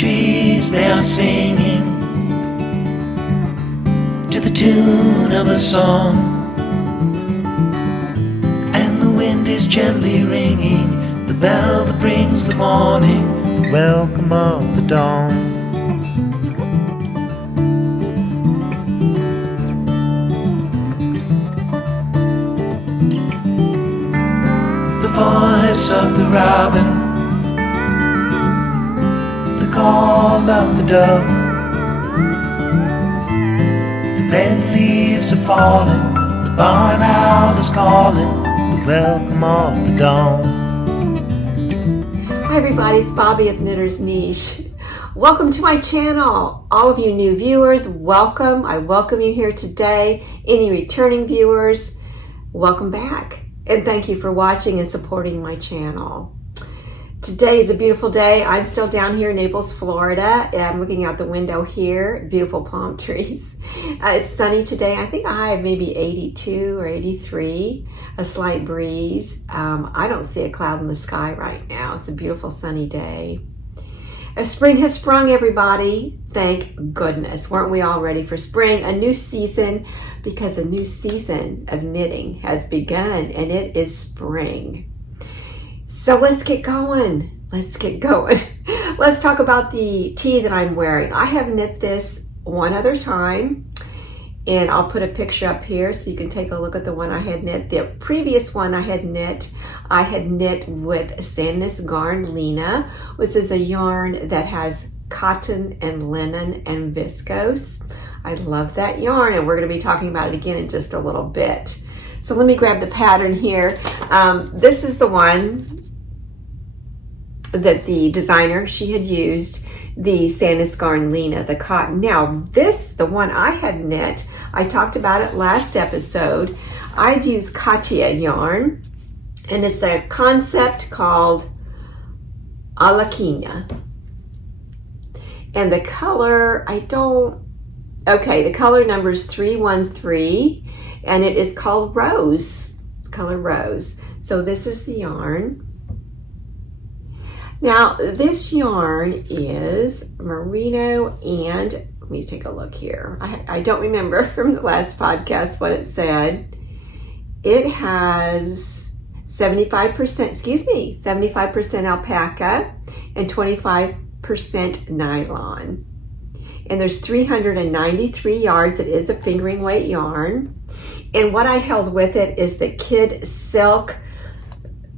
trees they are singing to the tune of a song, and the wind is gently ringing the bell that brings the morning, the welcome of the dawn. The voice of the robin, the call of the dove, the red leaves are falling, the barn owl is calling, the welcome of the dawn. Hi everybody, it's Bobby of Knitter's Niche. Welcome to my channel. All of you new viewers, welcome. I welcome you here today. Any returning viewers, welcome back. And thank you for watching and supporting my channel. Today is a beautiful day. I'm still down here in Naples, Florida. I'm looking out the window here, beautiful palm trees. It's sunny today. I think I have maybe 82 or 83, a slight breeze. I don't see a cloud in the sky right now. It's a beautiful sunny day. Spring has sprung, everybody. Thank goodness. Weren't we all ready for spring? A new season, because a new season of knitting has begun, and it is spring. So let's get going. Let's talk about the tee that I'm wearing. I have knit this one other time, and I'll put a picture up here so you can take a look at the one I had knit. The previous one I had knit with Sandnes Garn Lene, which is a yarn that has cotton and linen and viscose. I love that yarn, and we're going to be talking about it again in just a little bit. So let me grab the pattern here. This is the one that the designer, she had used, the Sandnes Garn Lene, the cotton. Now this, the one I had knit, I talked about it last episode. I'd use Katia yarn, and it's a concept called Alakina. And the color, the color number is 313, and it is called Rose, color Rose. So this is the yarn. Now this yarn is merino, and let me take a look here. I don't remember from the last podcast what it said. It has 75% alpaca and 25% nylon. And there's 393 yards. It is a fingering weight yarn. And what I held with it is the Kid Silk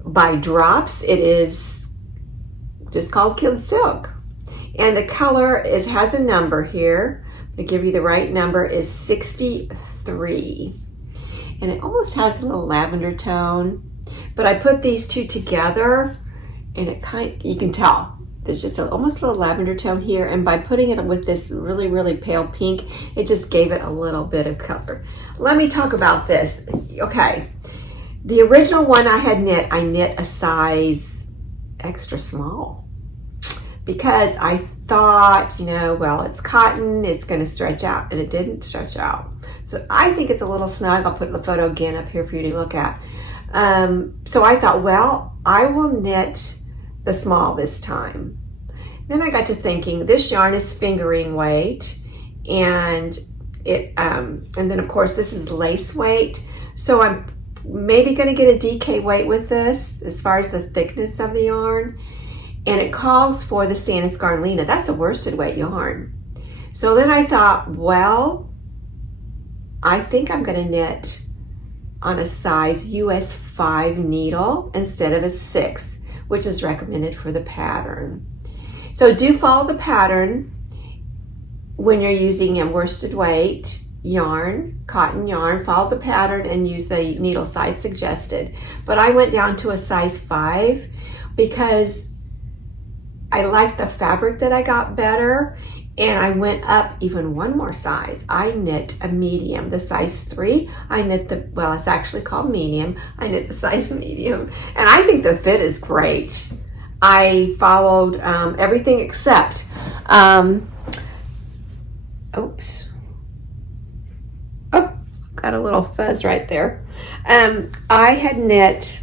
by Drops. It is just called Kid Silk. And the color has a number here. To give you the right number is 63. And it almost has a little lavender tone. But I put these two together, and you can tell there's just almost a little lavender tone here, and by putting it with this really, really pale pink, it just gave it a little bit of color. Let me talk about this. Okay, the original one I had knit, I knit a size extra small because I thought, well, it's cotton, it's going to stretch out, and it didn't stretch out. So I think it's a little snug. I'll put the photo again up here for you to look at. So I thought, well, I will knit the small this time. Then I got to thinking, this yarn is fingering weight, and then of course this is lace weight. So I'm maybe going to get a DK weight with this as far as the thickness of the yarn, and it calls for the Sandnes Garn Lene. That's a worsted weight yarn. So then I thought, well, I think I'm going to knit on a size US 5 needle instead of a 6, which is recommended for the pattern. So do follow the pattern when you're using a worsted weight yarn, cotton yarn. Follow the pattern and use the needle size suggested. But I went down to a size 5 because I liked the fabric that I got better, and I went up even one more size. I knit a medium, the size 3. I knit it's actually called medium. I knit the size medium, and I think the fit is great. I followed everything except, oops. Oh, got a little fuzz right there. I had knit,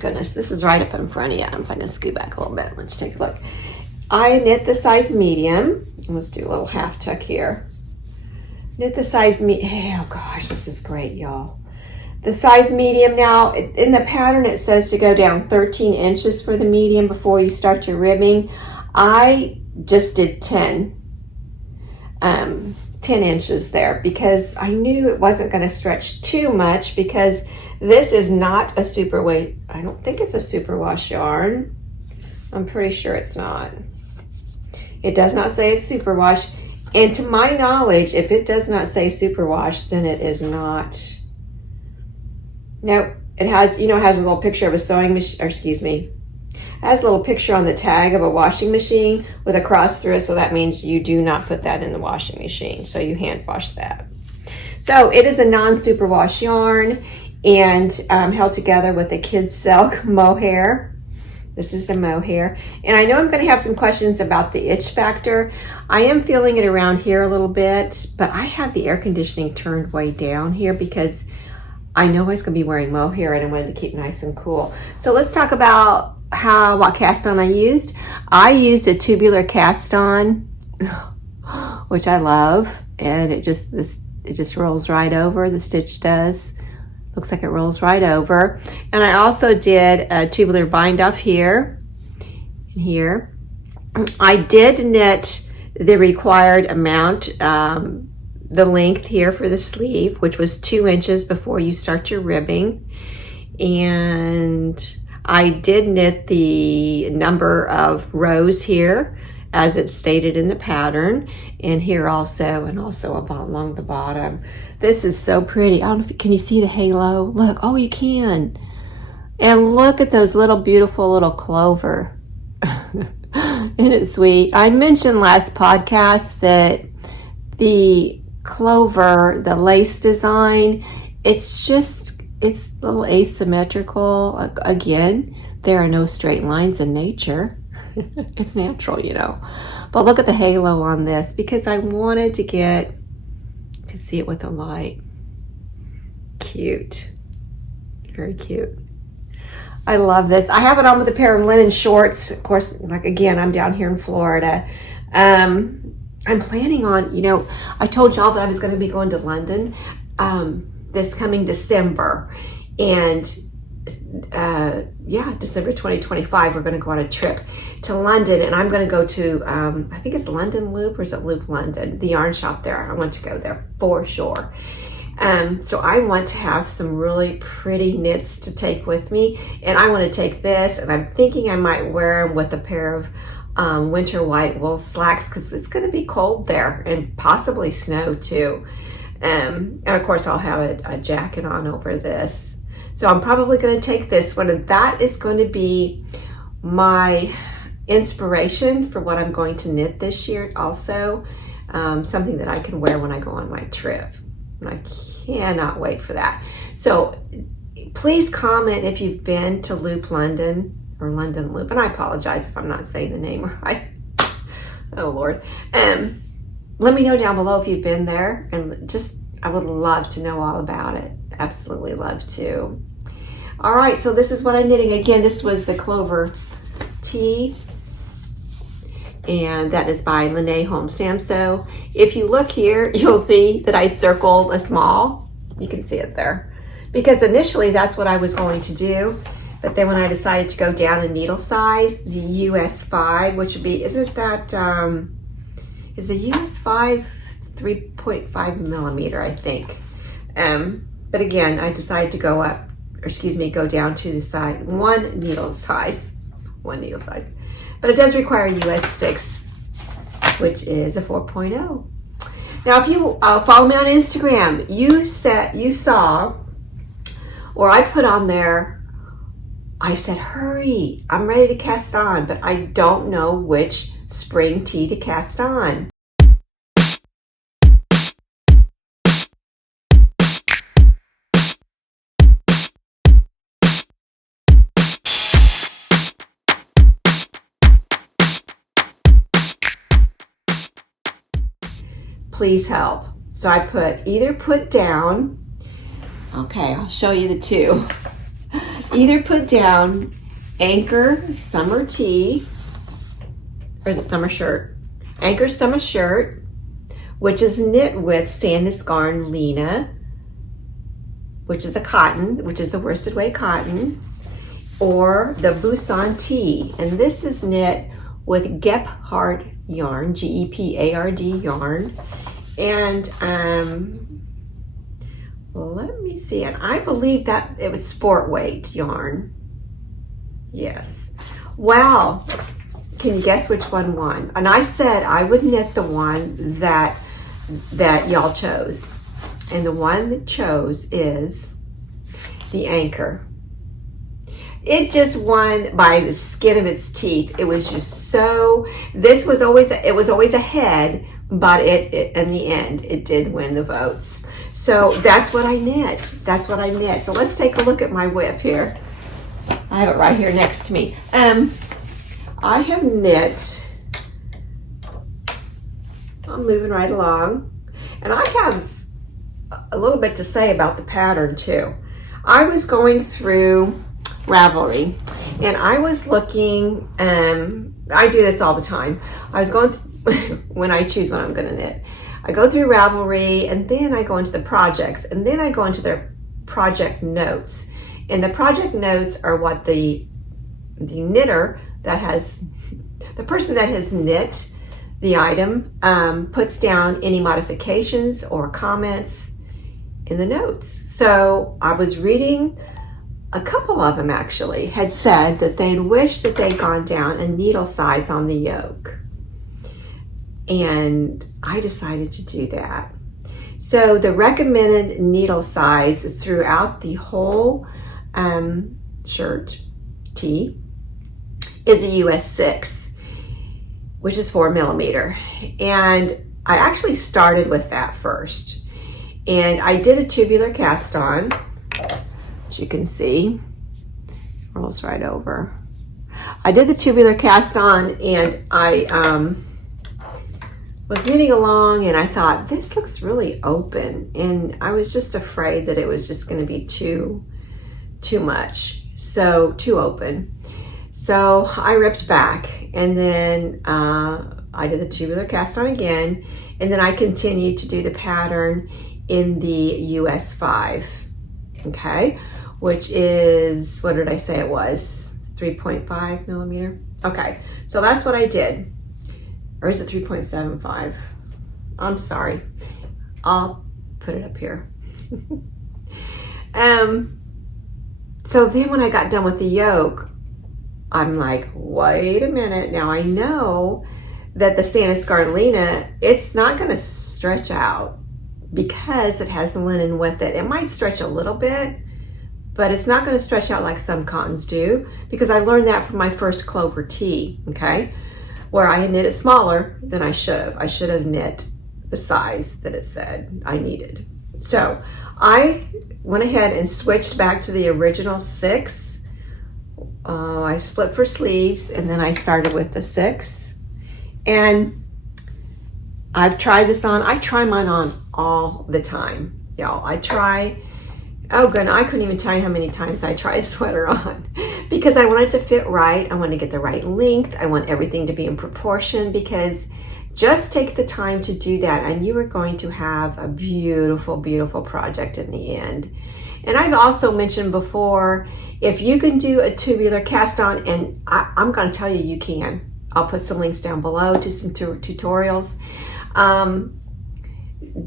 goodness, this is right up in front of you. If I can scoot back a little bit, let's take a look. I knit the size medium. Let's do a little half tuck here. Knit the size oh gosh, this is great, y'all. The size medium. Now, in the pattern, it says to go down 13 inches for the medium before you start your ribbing. I just did 10 inches there because I knew it wasn't going to stretch too much, because this is not a superwash. I don't think it's a superwash yarn. I'm pretty sure it's not. It does not say it's superwash. And to my knowledge, if it does not say superwash, then it is not. No, it has, it has a little picture of a sewing machine, or excuse me, it has a little picture on the tag of a washing machine with a cross through it, so that means you do not put that in the washing machine, so you hand wash that. So it is a non-superwash yarn, and held together with the kids silk mohair. This is the mohair, and I know I'm going to have some questions about the itch factor. I am feeling it around here a little bit, but I have the air conditioning turned way down here because I know I was going to be wearing mohair and I wanted to keep nice and cool. So let's talk about what cast on I used. I used a tubular cast on, which I love, and it just rolls right over. The stitch does. Looks like it rolls right over. And I also did a tubular bind off here and here. I did knit the required amount, the length here for the sleeve, which was 2 inches before you start your ribbing. And I did knit the number of rows here as it's stated in the pattern, and here also, and also along the bottom. This is so pretty. I don't know if, can you see the halo? Look, oh, you can. And look at those little beautiful little clover. Isn't it sweet? I mentioned last podcast that the clover, the lace design, it's a little asymmetrical. Again, there are no straight lines in nature. It's natural, But look at the halo on this, because I wanted to see it with the light. Cute. Very cute. I love this. I have it on with a pair of linen shorts. Of course, like again, I'm down here in Florida. I'm planning on, I told y'all that I was going to be going to London this coming December. And December 2025, we're going to go on a trip to London, and I'm going to go to, I think it's London Loop, or is it Loop London? The yarn shop there. I want to go there for sure. So I want to have some really pretty knits to take with me, and I want to take this, and I'm thinking I might wear them with a pair of winter white wool slacks, because it's going to be cold there and possibly snow too. And of course I'll have a jacket on over this. So I'm probably going to take this one, and that is going to be my inspiration for what I'm going to knit this year also. Something that I can wear when I go on my trip. And I cannot wait for that. So please comment if you've been to Loop London, or London Loop. And I apologize if I'm not saying the name right. Oh Lord. Let me know down below if you've been there, and I would love to know all about it. Absolutely love to. All right, so this is what I'm knitting. Again, this was the Clover Tee, and that is by Lene, Holme, Samsoe. If you look here, you'll see that I circled a small. You can see it there, because initially that's what I was going to do, but then when I decided to go down in needle size, the US 5, which would be, isn't that, is the US 5 3.5 millimeter, I think. But again, I decided to go down to the side, one needle size. But it does require US 6, which is a 4.0. Now, if you follow me on Instagram, you saw, or I put on there, I said, hurry, I'm ready to cast on, but I don't know which spring tee to cast on. Please help. So I put down, okay, I'll show you the two. Either put down Anker Summer Tee, or is it summer shirt? Anker summer shirt, which is knit with Sandnes Garn Lene, which is a cotton, which is the worsted weight cotton, or the Busan Tee, and this is knit with Gepard yarn, G-E-P-A-R-D yarn, and let me see, and I believe that it was sport weight yarn. Yes. Wow. Can you guess which one won? And I said I would knit the one that y'all chose. And the one that chose is the Anker. It just won by the skin of its teeth. It was just so, it was always ahead, but it in the end, it did win the votes. So that's what I knit. That's what I knit. So let's take a look at my whip here. I have it right here next to me. I have knit, I'm moving right along, and I have a little bit to say about the pattern too. I was going through Ravelry, and I was looking, I do this all the time. I was going when I choose what I'm going to knit. I go through Ravelry, and then I go into the projects, and then I go into their project notes. And the project notes are what the knitter that has, the person that has knit the item puts down any modifications or comments in the notes. So I was reading, a couple of them actually had said that they'd wish that they'd gone down a needle size on the yoke. And I decided to do that. So the recommended needle size throughout the whole shirt tee is a US 6, which is 4 millimeter. And I actually started with that first. And I did a tubular cast on, as you can see, rolls right over. I did the tubular cast on, and I was knitting along, and I thought, this looks really open. And I was just afraid that it was just going to be too much, so too open. So I ripped back, and then I did the tubular cast on again, and then I continued to do the pattern in the US 5, okay, which is, what did I say it was? 3.5 millimeter. Okay, so that's what I did. Or is it 3.75? I'm sorry. I'll put it up here. So then when I got done with the yoke, I'm like, wait a minute. Now I know that the Sandnes Garn Lene, it's not going to stretch out because it has the linen with it. It might stretch a little bit, but it's not going to stretch out like some cottons do, because I learned that from my first Clover Tee, okay, where I had knit it smaller than I should have. I should have knit the size that it said I needed. So I went ahead and switched back to the original 6. I split for sleeves, and then I started with the 6. And I've tried this on. I try mine on all the time, y'all. I try, oh good, I couldn't even tell you how many times I try a sweater on because I want it to fit right. I want to get the right length. I want everything to be in proportion, because just take the time to do that and you are going to have a beautiful, beautiful project in the end. And I've also mentioned before, if you can do a tubular cast on, and I'm going to tell you, you can. I'll put some links down below to some tutorials.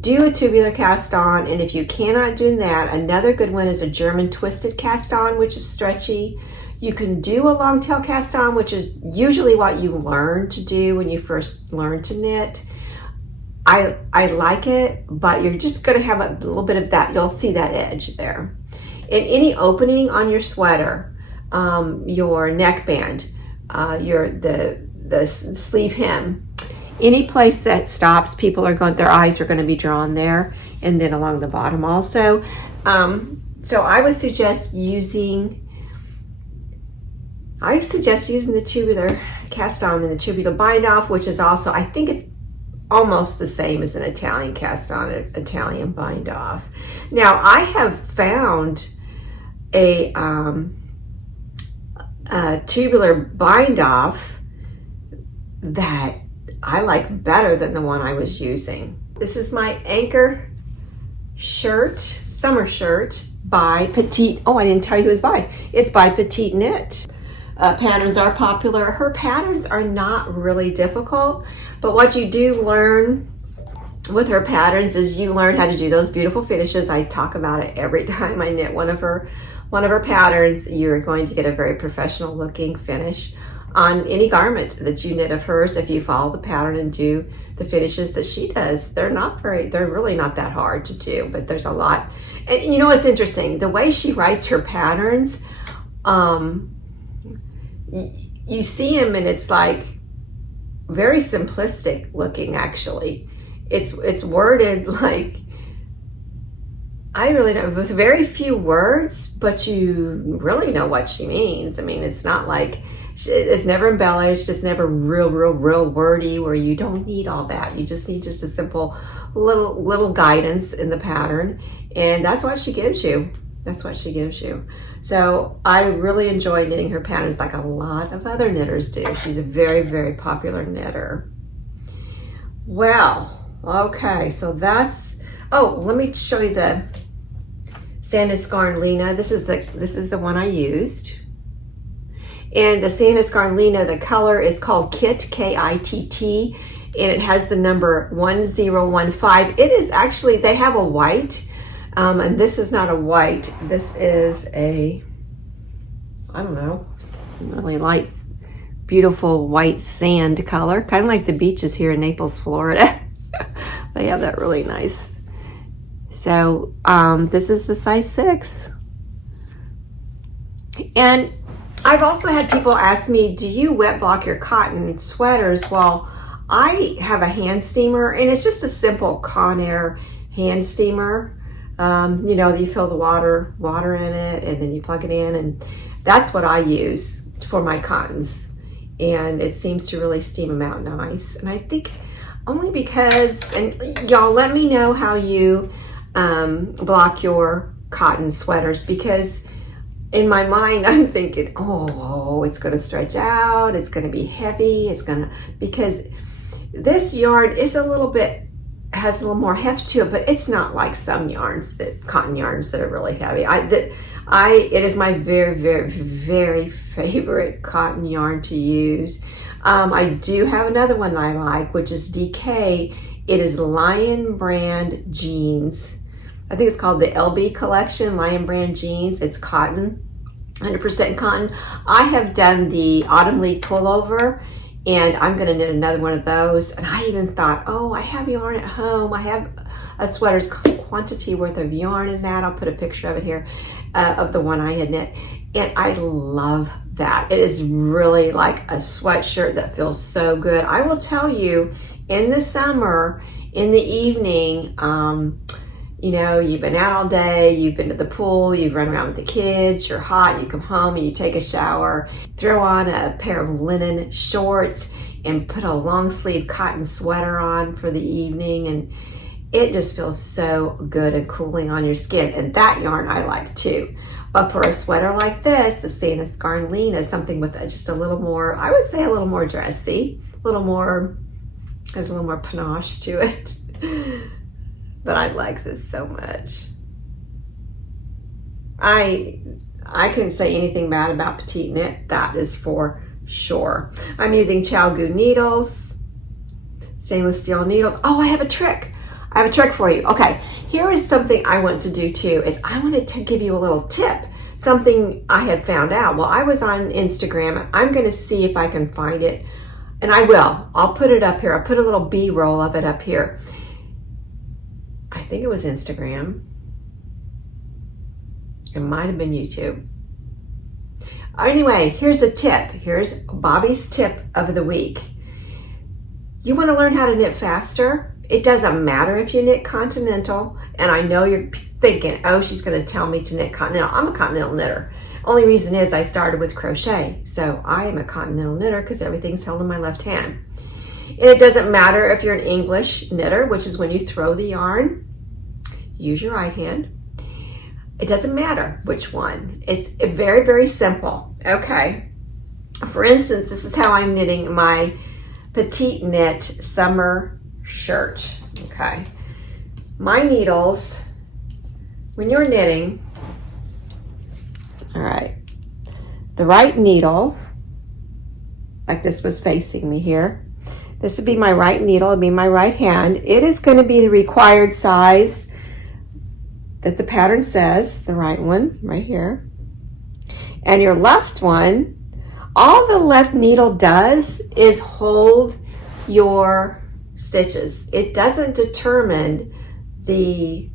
Do a tubular cast on, and if you cannot do that, another good one is a German twisted cast on, which is stretchy. You can do a long tail cast on, which is usually what you learn to do when you first learn to knit. I like it, but you're just going to have a little bit of that. You'll see that edge there. In any opening on your sweater, your neckband, the sleeve hem, any place that stops, their eyes are going to be drawn there, and then along the bottom also. So I would suggest using the tubular cast on and the tubular bind off, which is also, I think it's almost the same as an Italian cast on, an Italian bind off. Now I have found a tubular bind off that I like better than the one I was using. This is my Anker shirt, summer shirt by Petite. Oh, I didn't tell you who it was by. It's by PetiteKnit. Patterns are popular. Her patterns are not really difficult, but what you do learn with her patterns is you learn how to do those beautiful finishes. I talk about it every time I knit one of her patterns. You're going to get a very professional looking finish on any garment that you knit of hers if you follow the pattern and do the finishes that she does. They're really not that hard to do, but there's a lot. And you know what's interesting? The way she writes her patterns, you see them and it's like very simplistic looking actually. It's worded like, I really don't, with very few words, but you really know what she means. I mean, it's not like, it's never embellished, it's never real wordy where you don't need all that. You just need just a simple little guidance in the pattern, and that's what she gives you. That's what she gives you. So I really enjoy knitting her patterns like a lot of other knitters do. She's a very popular knitter. Well, okay, so that's, oh, let me show you the Sandnesgarn Lene. This is the one I used. And the Sandnesgarn Lene, the color is called Kit, K-I-T-T, and it has the number 1015. It is actually, they have a white, and this is not a white. This is a, I don't know, really light, beautiful white sand color, kind of like the beaches here in Naples, Florida. They have that really nice. So this is the size 6. And I've also had people ask me, do you wet block your cotton sweaters? Well, I have a hand steamer, and it's just a simple Conair hand steamer. You know, you fill the water in it, and then you plug it in, and that's what I use for my cottons. And it seems to really steam them out nice. And I think only because, and y'all let me know how you block your cotton sweaters, because in my mind, I'm thinking, oh, it's going to stretch out. It's going to be heavy. Because this yarn is has a little more heft to it, but it's not like some cotton yarns that are really heavy. It is my very favorite cotton yarn to use. I do have another one I like, which is DK. It is Lion Brand Jeans. I think it's called the LB collection, Lion Brand Jeans. It's cotton, 100% cotton. I have done the Autumn League pullover, and I'm gonna knit another one of those. And I even thought, oh, I have yarn at home. I have a sweater's quantity worth of yarn in that. I'll put a picture of it here, of the one I had knit. And I love that. It is really like a sweatshirt that feels so good. I will tell you, in the summer, in the evening, you know, you've been out all day, you've been to the pool, you've run around with the kids, you're hot, you come home and you take a shower, throw on a pair of linen shorts and put a long sleeve cotton sweater on for the evening, and it just feels so good and cooling on your skin. And that yarn I like too. But for a sweater like this, the Sandnesgarn Lene is something with just a little more, I would say a little more dressy, has a little more panache to it. But I like this so much. I couldn't say anything bad about PetiteKnit, that is for sure. I'm using ChiaoGoo needles, stainless steel needles. Oh, I have a trick. I have a trick for you. Okay, here is something I want to do too, is I wanted to give you a little tip, something I had found out. Well, I was on Instagram, and I'm gonna see if I can find it, and I will. I'll put it up here. I'll put a little B-roll of it up here. I think it was Instagram. It might have been YouTube. Anyway, here's a tip. Here's Bobby's tip of the week. You want to learn how to knit faster? It doesn't matter if you knit continental, and I know you're thinking, oh, she's going to tell me to knit continental. I'm a continental knitter. Only reason is I started with crochet, so I am a continental knitter because everything's held in my left hand. And it doesn't matter if you're an English knitter, which is when you throw the yarn, use your right hand. It doesn't matter which one. It's very simple. Okay. For instance, this is how I'm knitting my PetiteKnit summer shirt. Okay. My needles, when you're knitting, all right, the right needle, like this was facing me here. This would be my right needle, it'd be my right hand. It is going to be the required size that the pattern says, the right one right here. And your left one, all the left needle does is hold your stitches. It doesn't determine the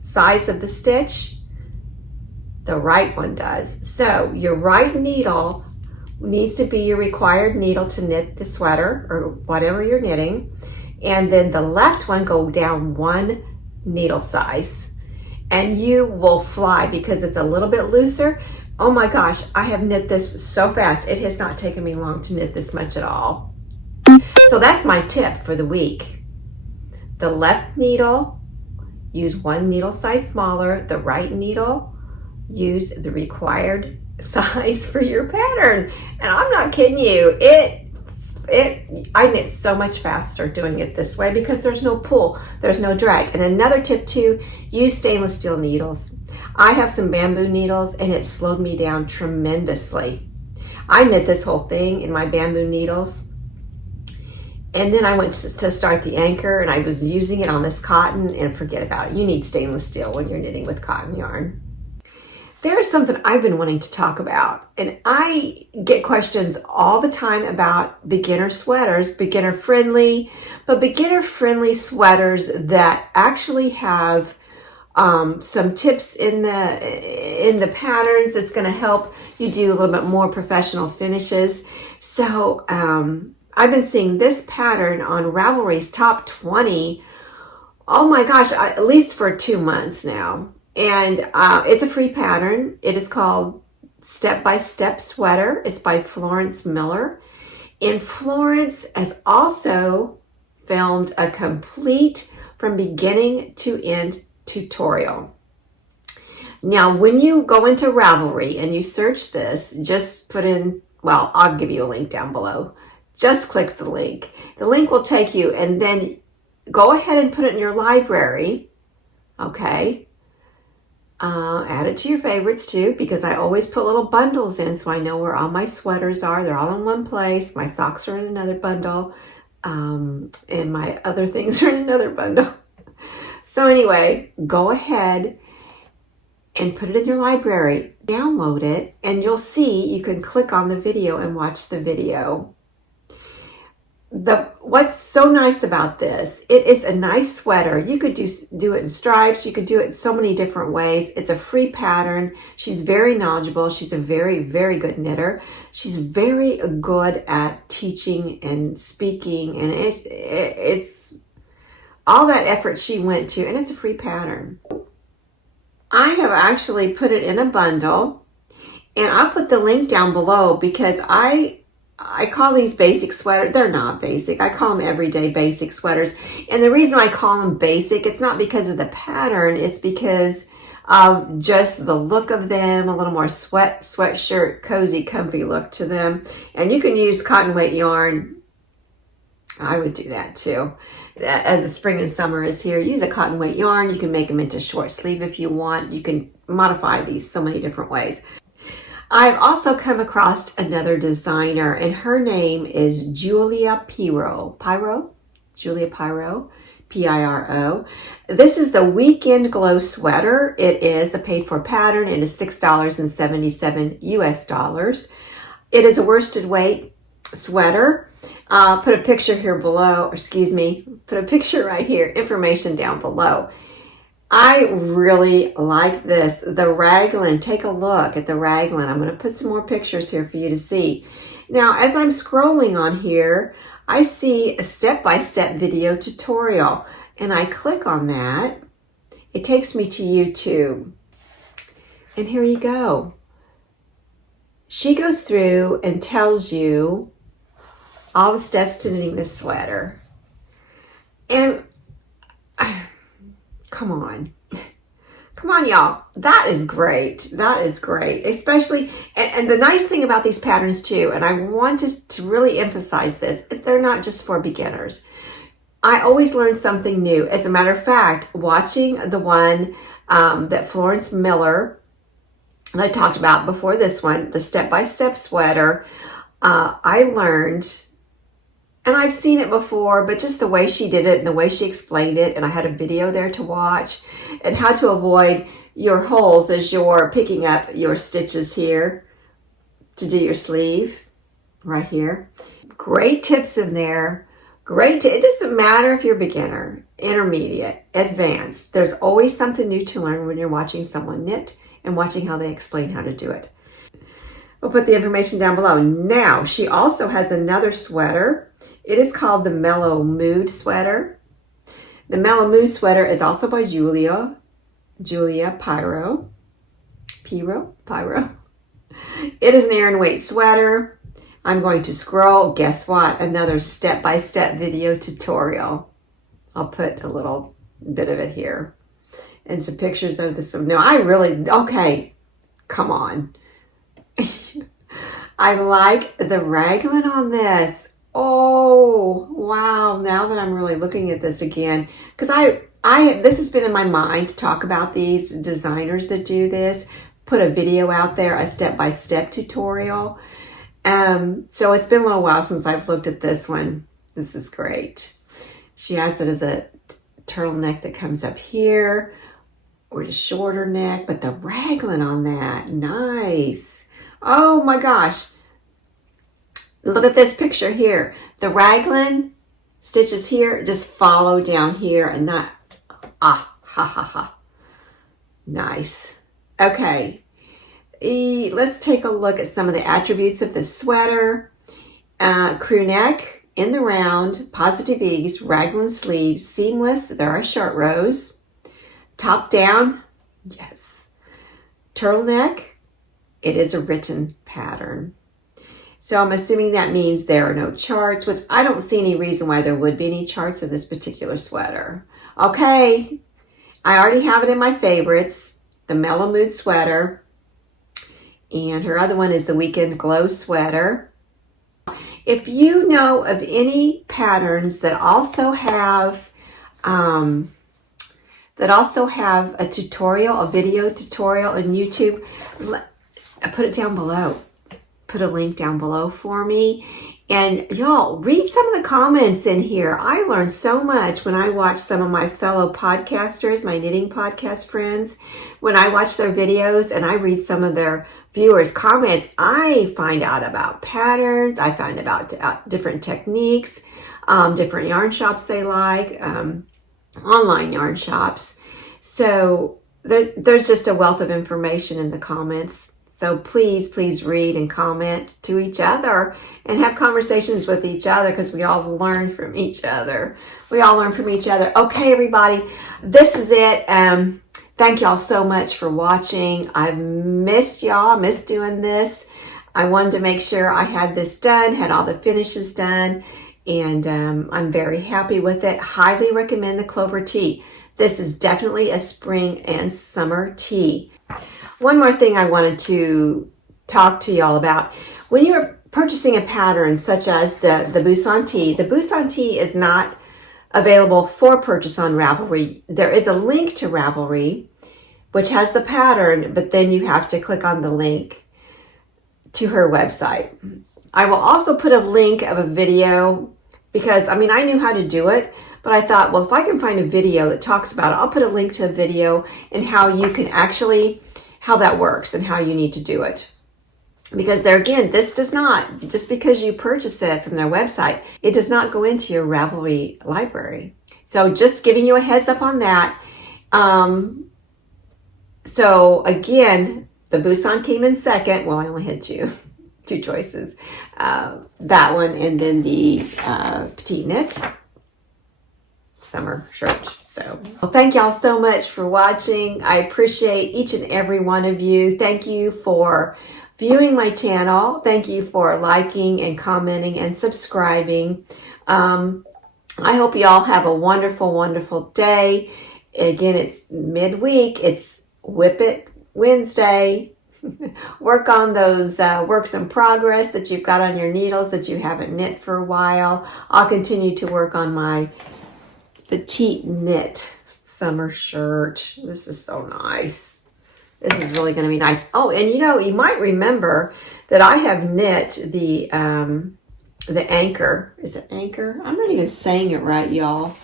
size of the stitch. The right one does. So your right needle needs to be your required needle to knit the sweater or whatever you're knitting. And then the left one go down one needle size. And you will fly because it's a little bit looser. Oh my gosh, I have knit this so fast. It has not taken me long to knit this much at all. So that's my tip for the week. The left needle, use one needle size smaller. The right needle, use the required size for your pattern. And I'm not kidding you. I knit so much faster doing it this way because there's no pull, there's no drag. And another tip too, use stainless steel needles. I have some bamboo needles and it slowed me down tremendously. I knit this whole thing in my bamboo needles. And then I went to start the Anker and I was using it on this cotton, and forget about it. You need stainless steel when you're knitting with cotton yarn. There is something I've been wanting to talk about, and I get questions all the time about beginner sweaters, beginner friendly sweaters that actually have some tips in the patterns that's going to help you do a little bit more professional finishes. So I've been seeing this pattern on Ravelry's top 20. Oh my gosh, at least for 2 months now. And it's a free pattern. It is called Step by Step Sweater. It's by Florence Miller. And Florence has also filmed a complete from beginning to end tutorial. Now, when you go into Ravelry and you search this, just put in, well, I'll give you a link down below. Just click the link. The link will take you, and then go ahead and put it in your library. Okay. Add it to your favorites too, because I always put little bundles in so I know where all my sweaters are. They're all in one place. My socks are in another bundle. And my other things are in another bundle. So anyway, go ahead and put it in your library, download it, and you'll see you can click on the video and watch the video. What's so nice about this, it is a nice sweater. You could do it in stripes. You could do it so many different ways. It's a free pattern. She's very knowledgeable. She's a very, very good knitter. She's very good at teaching and speaking, and it's all that effort she went to, and it's a free pattern. I have actually put it in a bundle, and I'll put the link down below because I call these basic sweaters. They're not basic. I call them everyday basic sweaters. And the reason I call them basic, it's not because of the pattern. It's because of just the look of them, a little more sweatshirt, cozy, comfy look to them. And you can use cotton weight yarn. I would do that too. As the spring and summer is here, use a cotton weight yarn. You can make them into short sleeve if you want. You can modify these so many different ways. I've also come across another designer, and her name is Julia Piro. Julia Piro, P-I-R-O. This is the Weekend Glow sweater. It is a paid-for pattern. It is $6.77 US. It is a worsted weight sweater. Put a picture here below, put a picture right here, information down below. I really like this. The raglan, take a look at the raglan. I'm going to put some more pictures here for you to see. Now, as I'm scrolling on here, I see a step-by-step video tutorial, and I click on that. It takes me to YouTube. And here you go. She goes through and tells you all the steps to knitting this sweater. And come Come on, y'all. That is great. That is great. Especially, and the nice thing about these patterns too, and I wanted to really emphasize this, they're not just for beginners. I always learn something new. As a matter of fact, watching the one that Florence Miller, that I talked about before this one, the step-by-step sweater, I learned, and I've seen it before, but just the way she did it and the way she explained it, and I had a video there to watch, and how to avoid your holes as you're picking up your stitches here to do your sleeve right here. Great tips in there. Great. It doesn't matter if you're beginner, intermediate, advanced. There's always something new to learn when you're watching someone knit and watching how they explain how to do it. We'll put the information down below. Now, she also has another sweater. It is called the Mellow Mood sweater. The Mellow Mood sweater is also by Julia Piro. It is an Aran weight sweater. I'm going to scroll. Guess what? Another step-by-step video tutorial. I'll put a little bit of it here. And some pictures of this. No, okay, come on. I like the raglan on this. Oh, wow. Now that I'm really looking at this again, because this has been in my mind to talk about these designers that do this, put a video out there, a step-by-step tutorial. So it's been a little while since I've looked at this one. This is great. She has it as a turtleneck that comes up here, or a shorter neck, but the raglan on that, nice. Oh my gosh. Look at this picture here. The raglan stitches here just follow down here and not, nice. Okay. Let's take a look at some of the attributes of this sweater. Crew neck in the round, positive ease, raglan sleeves, seamless. There are short rows. Top down, yes. Turtleneck, it is a written pattern. So I'm assuming that means there are no charts, which I don't see any reason why there would be any charts in this particular sweater. Okay, I already have it in my favorites, the Mellow Mood sweater. And her other one is the Weekend Glow sweater. If you know of any patterns that also have a tutorial, a video tutorial on YouTube, put it down below. Put a link down below for me. And y'all, read some of the comments in here. I learned so much when I watch some of my fellow podcasters, my knitting podcast friends. When I watch their videos and I read some of their viewers' comments, I find out about patterns. I find about different techniques, different yarn shops they like, online yarn shops. So there's just a wealth of information in the comments. So please read and comment to each other and have conversations with each other, because we all learn from each other. We all learn from each other. Okay, everybody, this is it. Thank y'all so much for watching. I've missed y'all. I missed doing this. I wanted to make sure I had this done, had all the finishes done, and I'm very happy with it. Highly recommend the Clover Tee. This is definitely a spring and summer tee. One more thing I wanted to talk to y'all about. When you're purchasing a pattern such as the Busan Tee is not available for purchase on Ravelry. There is a link to Ravelry, which has the pattern, but then you have to click on the link to her website. I will also put a link of a video, because I knew how to do it, but I thought, well, if I can find a video that talks about it, I'll put a link to a video and how you can actually, how that works and how you need to do it. Because there again, this does not, just because you purchase it from their website, it does not go into your Ravelry library. So just giving you a heads up on that. So again, the Busan came in second. Well, I only had two choices. That one, and then the PetiteKnit summer shirt. So, well, thank y'all so much for watching. I appreciate each and every one of you. Thank you for viewing my channel. Thank you for liking and commenting and subscribing. I hope you all have a wonderful, wonderful day. Again, it's midweek. It's Whip It Wednesday. Work on those works in progress that you've got on your needles that you haven't knit for a while. I'll continue to work on my PetiteKnit summer shirt. This is so nice. This is really going to be nice. Oh, and you know, you might remember that I have knit the Anker. Is it Anker? I'm not even saying it right, y'all.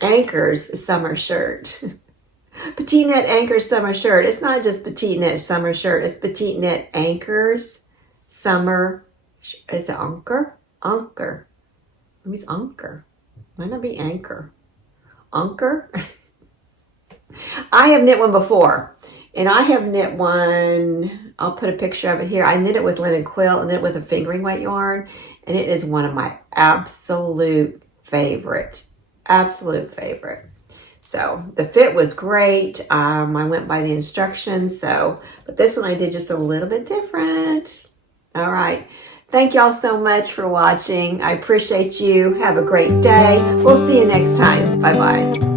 Anker's summer shirt. PetiteKnit Anker summer shirt. It's not just PetiteKnit summer shirt. It's PetiteKnit Anker's summer. Is it Anker? Anker. It means Anker. Might not be Anker. Anker. I have knit one before, and I have knit one. I'll put a picture of it here. I knit it with linen quilt and knit it with a fingering weight yarn, and it is one of my absolute favorite. Absolute favorite. So the fit was great. I went by the instructions. But this one I did just a little bit different. All right. Thank y'all so much for watching. I appreciate you. Have a great day. We'll see you next time. Bye-bye.